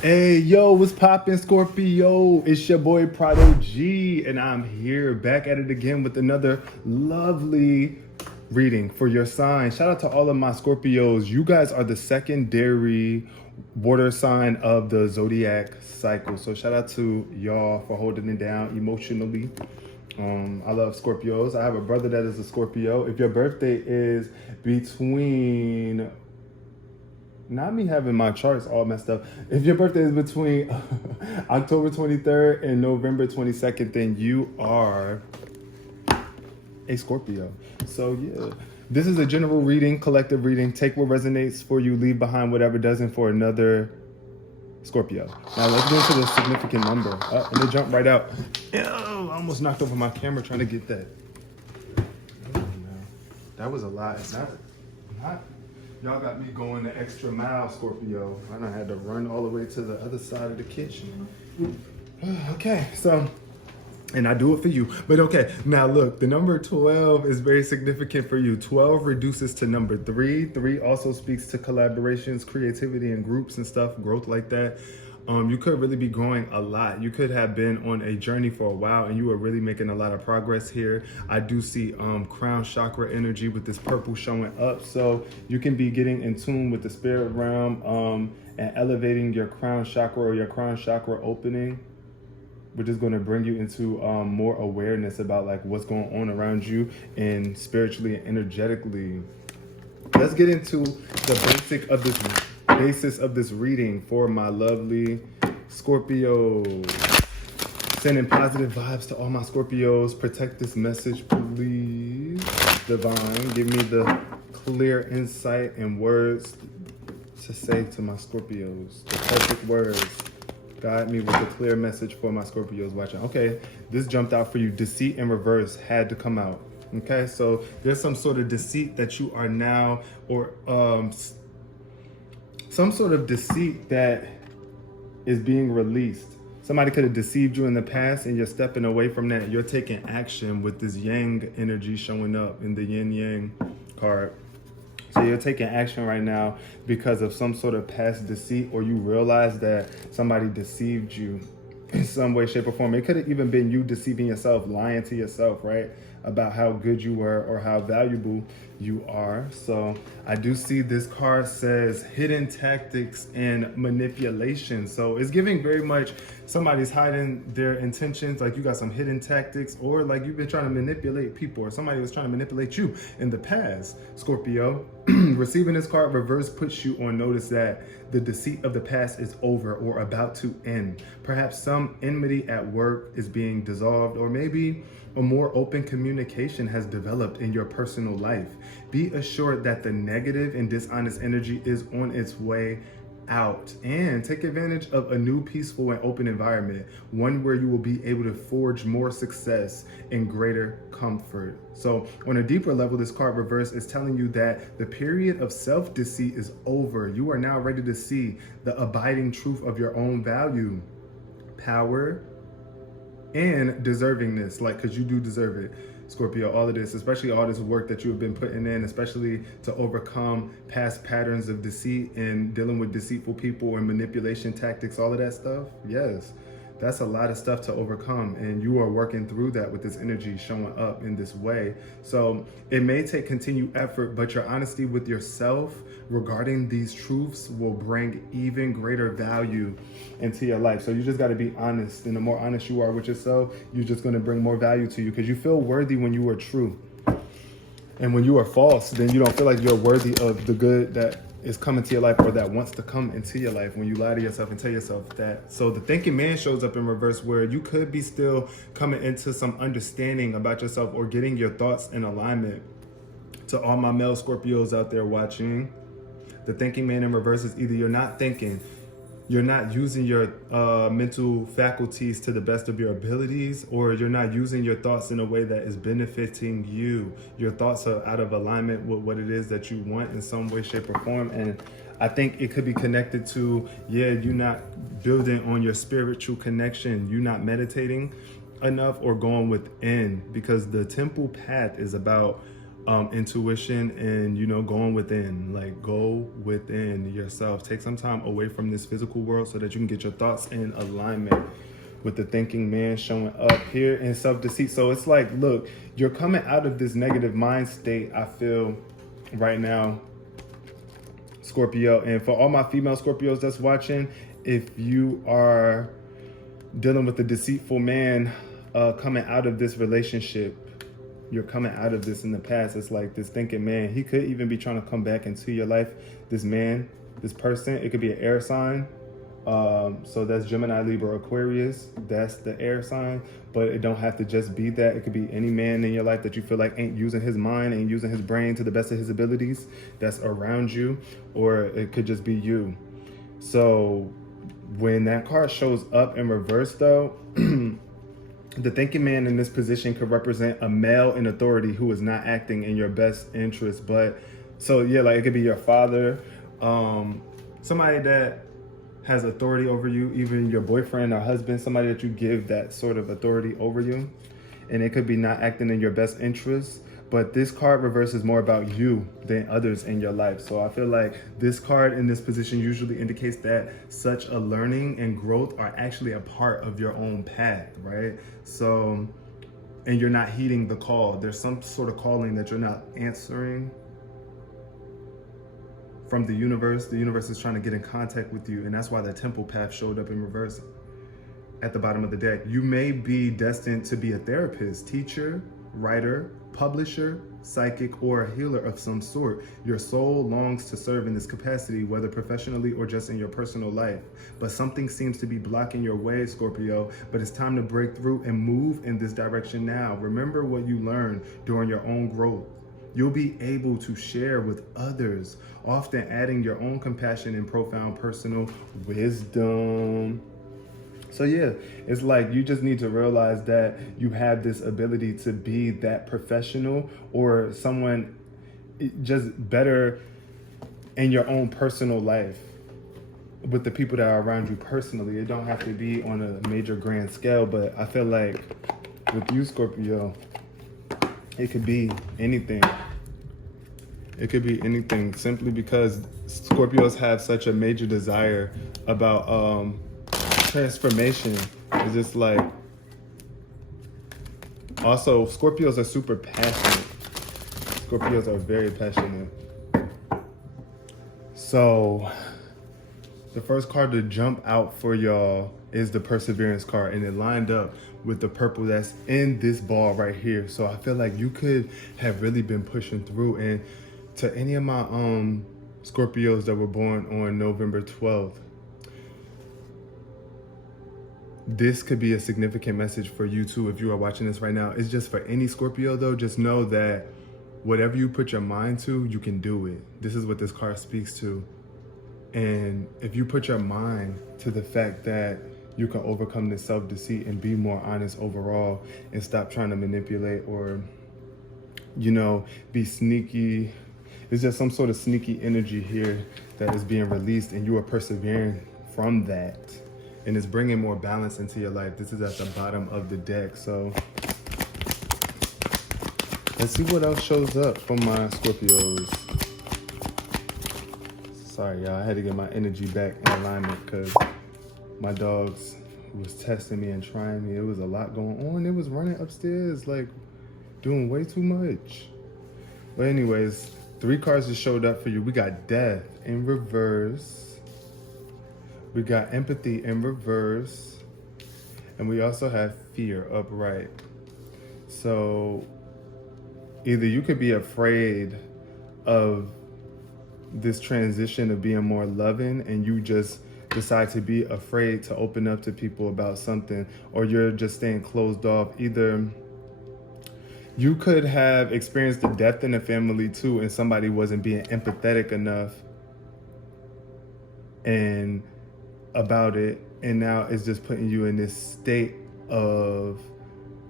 Hey, yo, what's poppin', Scorpio? It's your boy Prado G, and I'm here back at it again with another lovely reading for your sign. Shout out to all of my Scorpios. You guys are the secondary water sign of the zodiac cycle. So shout out to y'all for holding it down emotionally. I love Scorpios. I have a brother that is a Scorpio. If your birthday is between, not me having my charts all messed up. If your birthday is between October 23rd and November 22nd, then you are a Scorpio. So yeah, this is a general reading, collective reading. Take what resonates for you, leave behind whatever doesn't for another Scorpio. Now let's get into the significant number. And it jumped right out. Ew, I almost knocked over my camera trying to get that. Oh, no. That was a lot. Not Y'all got me going the extra mile, Scorpio. I done had to run all the way to the other side of the kitchen. Okay, so, and I do it for you. But okay, now look, the number 12 is very significant for you. 12 reduces to number 3. 3 also speaks to collaborations, creativity, and groups and stuff, growth like that. You could really be growing a lot. You could have been on a journey for a while and you are really making a lot of progress here. I do see crown chakra energy with this purple showing up. So you can be getting in tune with the spirit realm and elevating your crown chakra or your crown chakra opening, which is going to bring you into more awareness about like what's going on around you and spiritually and energetically. Let's get into the basis of this reading for my lovely Scorpio. Sending positive vibes to all my Scorpios. Protect this message, please. Divine, give me the clear insight and words to say to my Scorpios. The perfect words. Guide me with a clear message for my Scorpios watching. Okay, this jumped out for you. Deceit in reverse had to come out. Okay, so there's some sort of deceit that you are now, or some sort of deceit that is being released. Somebody could have deceived you in the past and you're stepping away from that. You're taking action with this yang energy showing up in the yin yang card. So you're taking action right now because of some sort of past deceit, or you realize that somebody deceived you in some way, shape, or form. It could have even been you deceiving yourself, lying to yourself, right? About how good you were or how valuable you are. So I do see this card says hidden tactics and manipulation. So it's giving very much somebody's hiding their intentions, like you got some hidden tactics, or like you've been trying to manipulate people, or somebody was trying to manipulate you in the past, Scorpio. Receiving this card reverse puts you on notice that the deceit of the past is over or about to end. Perhaps some enmity at work is being dissolved, or maybe a more open communication has developed in your personal life. Be assured that the negative and dishonest energy is on its way out, and take advantage of a new peaceful and open environment, one where you will be able to forge more success and greater comfort. So on a deeper level, this card reverse is telling you that the period of self-deceit is over. You are now ready to see the abiding truth of your own value, power, and deservingness, like, because you do deserve it, Scorpio. All of this, especially all this work that you have been putting in, especially to overcome past patterns of deceit and dealing with deceitful people and manipulation tactics, all of that stuff. Yes, that's a lot of stuff to overcome, and you are working through that with this energy showing up in this way. So it may take continued effort, but your honesty with yourself regarding these truths will bring even greater value into your life. So you just got to be honest, and the more honest you are with yourself, you're just going to bring more value to you, because you feel worthy when you are true. And when you are false, then you don't feel like you're worthy of the good that is coming to your life, or that wants to come into your life, when you lie to yourself and tell yourself that. So the thinking man shows up in reverse, where you could be still coming into some understanding about yourself or getting your thoughts in alignment. To all my male Scorpios out there watching, the thinking man in reverse is either you're not thinking, you're not using your mental faculties to the best of your abilities, or you're not using your thoughts in a way that is benefiting you. Your thoughts are out of alignment with what it is that you want in some way, shape, or form. And I think it could be connected to, yeah, you not building on your spiritual connection, you not meditating enough or going within, because the temple path is about intuition and, you know, going within. Like, go within yourself. Take some time away from this physical world so that you can get your thoughts in alignment with the thinking man showing up here in self-deceit. So it's like, look, you're coming out of this negative mind state, I feel, right now, Scorpio. And for all my female Scorpios that's watching, if you are dealing with a deceitful man coming out of this relationship, you're coming out of this in the past. It's like this thinking man, he could even be trying to come back into your life. This man, this person, it could be an air sign. So that's Gemini, Libra, Aquarius. That's the air sign, but it don't have to just be that. It could be any man in your life that you feel like ain't using his mind, ain't using his brain to the best of his abilities, that's around you, or it could just be you. So when that card shows up in reverse though, the thinking man in this position could represent a male in authority who is not acting in your best interest. But so yeah, like it could be your father, somebody that has authority over you, even your boyfriend or husband, somebody that you give that sort of authority over you. And it could be not acting in your best interest. But this card reverse is more about you than others in your life. So I feel like this card in this position usually indicates that such a learning and growth are actually a part of your own path, right? So, and you're not heeding the call. There's some sort of calling that you're not answering from the universe. The universe is trying to get in contact with you. And that's why the temple path showed up in reverse at the bottom of the deck. You may be destined to be a therapist, teacher, writer, publisher, psychic, or a healer of some sort. Your soul longs to serve in this capacity, whether professionally or just in your personal life. But something seems to be blocking your way, Scorpio, but it's time to break through and move in this direction now. Remember what you learned during your own growth. You'll be able to share with others, often adding your own compassion and profound personal wisdom. So yeah, it's like you just need to realize that you have this ability to be that professional or someone just better in your own personal life with the people that are around you personally. It don't have to be on a major grand scale, but I feel like with you, Scorpio, it could be anything. It could be anything simply because Scorpios have such a major desire about transformation. It's just like, also Scorpios are super passionate. Scorpios are very passionate. So the first card to jump out for y'all is the Perseverance card, and it lined up with the purple that's in this ball right here. So I feel like you could have really been pushing through. And to any of my Scorpios that were born on November 12th, this could be a significant message for you too if you are watching this right now. It's just for any Scorpio though, just know that whatever you put your mind to, you can do it. This is what this card speaks to. And if you put your mind to the fact that you can overcome this self-deceit and be more honest overall and stop trying to manipulate or, you know, be sneaky. There's just some sort of sneaky energy here that is being released, and you are persevering from that. And it's bringing more balance into your life. This is at the bottom of the deck. So let's see what else shows up for my Scorpios. Sorry, y'all. I had to get my energy back in alignment because my dogs was testing me and trying me. It was a lot going on. It was running upstairs, like doing way too much. But anyways, 3 cards just showed up for you. We got Death in reverse. We got Empathy in reverse. And we also have Fear upright. So either you could be afraid of this transition of being more loving and you just decide to be afraid to open up to people about something, or you're just staying closed off. Either you could have experienced the death in the family too and somebody wasn't being empathetic enough and about it, and now it's just putting you in this state of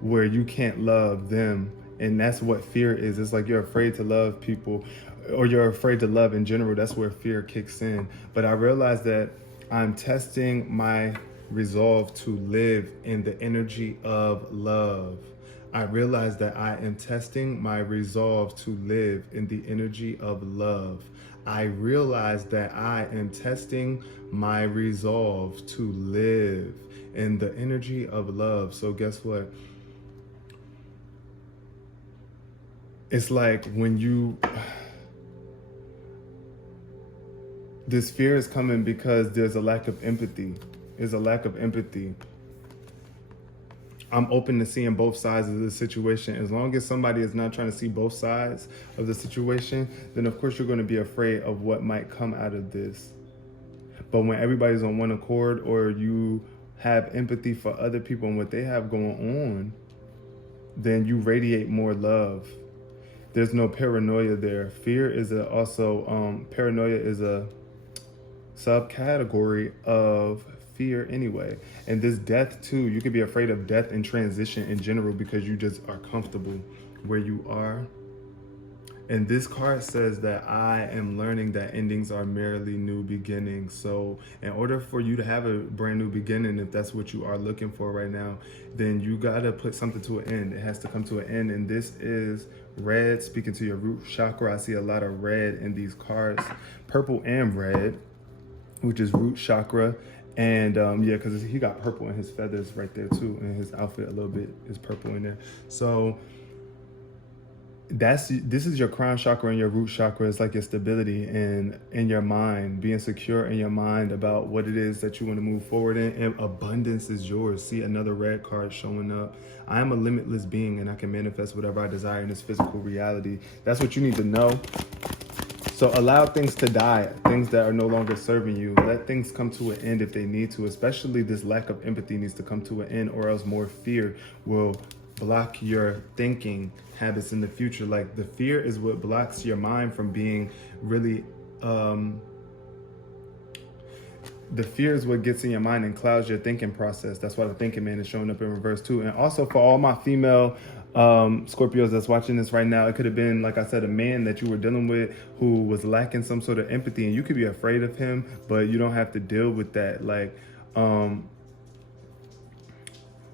where you can't love them. And that's what fear is. It's like you're afraid to love people, or you're afraid to love in general. That's where fear kicks in. But I realized that I'm testing my resolve to live in the energy of love. I realize that I am testing my resolve to live in the energy of love. I realize that I am testing my resolve to live in the energy of love. So guess what? It's like when you, this fear is coming because there's a lack of empathy. There's a lack of empathy. I'm open to seeing both sides of the situation. As long as somebody is not trying to see both sides of the situation, then of course you're going to be afraid of what might come out of this. But when everybody's on one accord, or you have empathy for other people and what they have going on, then you radiate more love. There's no paranoia there. Fear is paranoia is a subcategory of fear anyway. And this death too, you could be afraid of death and transition in general because you just are comfortable where you are. And this card says that I am learning that endings are merely new beginnings. So in order for you to have a brand new beginning, if that's what you are looking for right now, then you gotta put something to an end. It has to come to an end. And this is red, speaking to your root chakra. I see a lot of red in these cards, purple and red, which is root chakra. And yeah, because he got purple in his feathers right there too, and his outfit a little bit is purple in there. So this is your crown chakra and your root chakra. It's like your stability and in your mind, being secure in your mind about what it is that you want to move forward in, and abundance is yours. See another red card showing up. I am a limitless being and I can manifest whatever I desire in this physical reality. That's what you need to know. So allow things to die, things that are no longer serving you. Let things come to an end if they need to, especially this lack of empathy needs to come to an end, or else more fear will block your thinking habits in the future. Like the fear is what blocks your mind from being really, the fear is what gets in your mind and clouds your thinking process. That's why the thinking man is showing up in reverse too. And also for all my female Scorpios that's watching this right now, it could have been, like I said, a man that you were dealing with who was lacking some sort of empathy, and you could be afraid of him, but you don't have to deal with that. Like,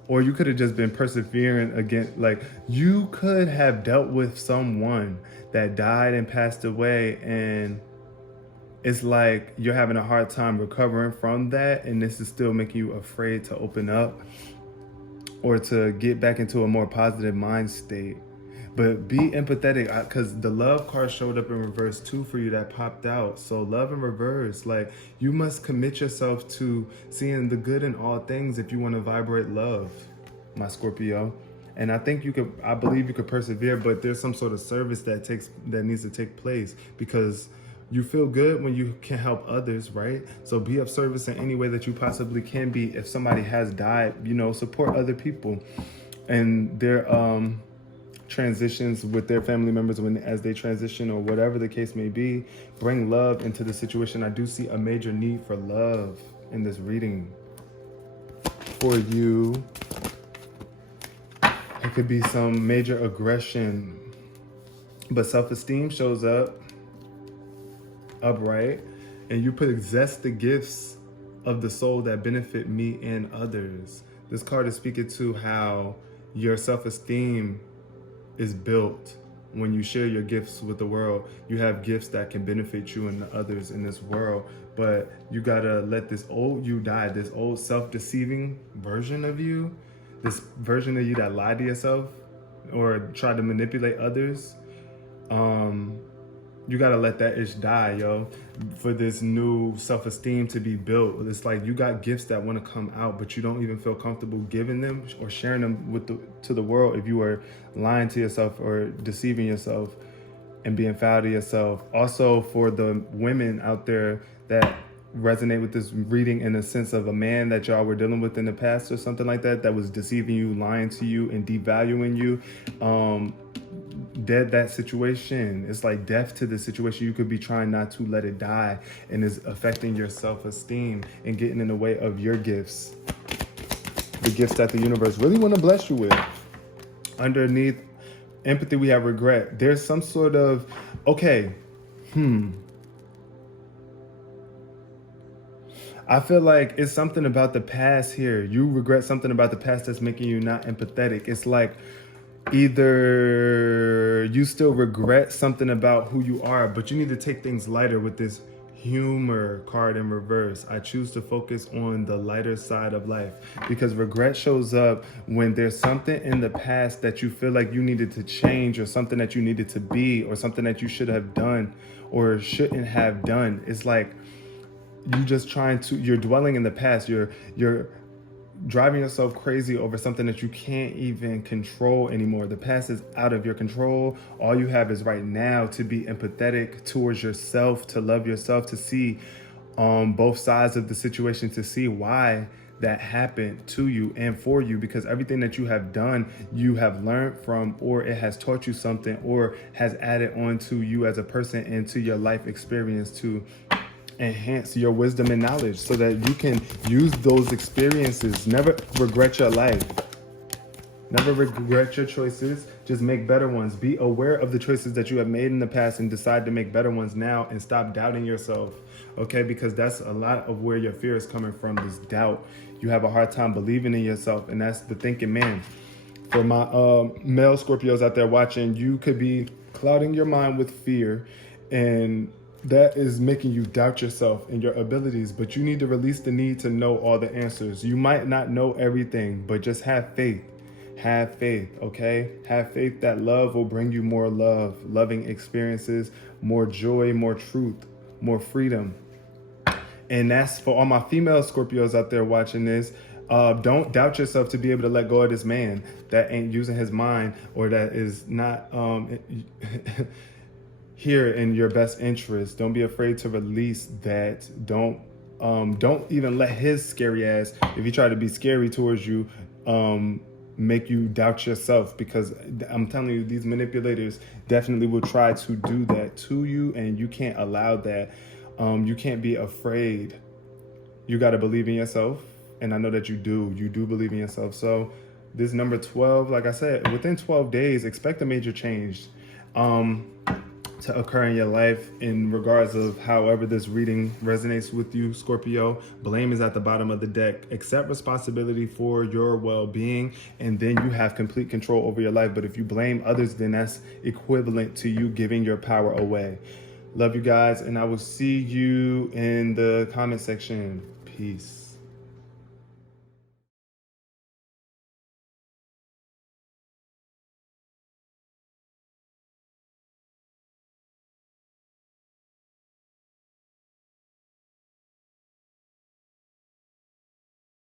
or you could have just been persevering again. Like you could have dealt with someone that died and passed away, and it's like you're having a hard time recovering from that, and this is still making you afraid to open up or to get back into a more positive mind state. But be empathetic, because the love card showed up in reverse too for you, that popped out. So love in reverse, like you must commit yourself to seeing the good in all things if you want to vibrate love, my Scorpio. And I believe you could persevere, but there's some sort of service that needs to take place, because you feel good when you can help others, right? So be of service in any way that you possibly can be. If somebody has died, support other people and their transitions with their family members as they transition, or whatever the case may be. Bring love into the situation. I do see a major need for love in this reading for you. It could be some major aggression, but self-esteem shows up upright, and you possess the gifts of the soul that benefit me and others. This card is speaking to how your self-esteem is built when you share your gifts with the world. You have gifts that can benefit you and others in this world, but you gotta let this old you die, this old self-deceiving version of you, this version of you that lied to yourself or tried to manipulate others. You gotta let that ish die, yo, for this new self-esteem to be built. It's like you got gifts that want to come out, but you don't even feel comfortable giving them or sharing them to the world if you are lying to yourself or deceiving yourself and being foul to yourself. Also, for the women out there that resonate with this reading in the sense of a man that y'all were dealing with in the past or something like that was deceiving you, lying to you, and devaluing you, that situation. It's like death to the situation. You could be trying not to let it die, and is affecting your self-esteem and getting in the way of your gifts, the gifts that the universe really want to bless you with. Underneath empathy, we have regret. There's some sort of, I feel like it's something about the past here. You regret something about the past that's making you not empathetic. It's like either you still regret something about who you are, but you need to take things lighter with this humor card in reverse. I choose to focus on the lighter side of life, because regret shows up when there's something in the past that you feel like you needed to change, or something that you needed to be, or something that you should have done or shouldn't have done. It's like you're dwelling in the past. You're driving yourself crazy over something that you can't even control anymore. The past is out of your control. All you have is right now to be empathetic towards yourself, to love yourself, to see both sides of the situation, to see why that happened to you and for you, because everything that you have done, you have learned from, or it has taught you something, or has added on to you as a person and to your life experience to enhance your wisdom and knowledge, so that you can use those experiences. Never regret your life. Never regret your choices. Just make better ones. Be aware of the choices that you have made in the past and decide to make better ones now, and stop doubting yourself. Okay? Because that's a lot of where your fear is coming from, this doubt. You have a hard time believing in yourself, and that's the thinking man. For my male Scorpios out there watching, you could be clouding your mind with fear, and that is making you doubt yourself and your abilities. But you need to release the need to know all the answers. You might not know everything, but just have faith. Have faith, okay? Have faith that love will bring you more love, loving experiences, more joy, more truth, more freedom. And that's for all my female Scorpios out there watching this. Don't doubt yourself to be able to let go of this man that ain't using his mind, or that is not here in your best interest. Don't be afraid to release that. Don't even let his scary ass, if he try to be scary towards you, make you doubt yourself, because I'm telling you, these manipulators definitely will try to do that to you, and you can't allow that. You can't be afraid. You got to believe in yourself, and I know that you do believe in yourself. So this number 12, like I said, within 12 days, expect a major change to occur in your life in regards of however this reading resonates with you, Scorpio. Blame is at the bottom of the deck. Accept responsibility for your well-being, and then you have complete control over your life. But if you blame others, then that's equivalent to you giving your power away. Love you guys, and I will see you in the comment section. Peace.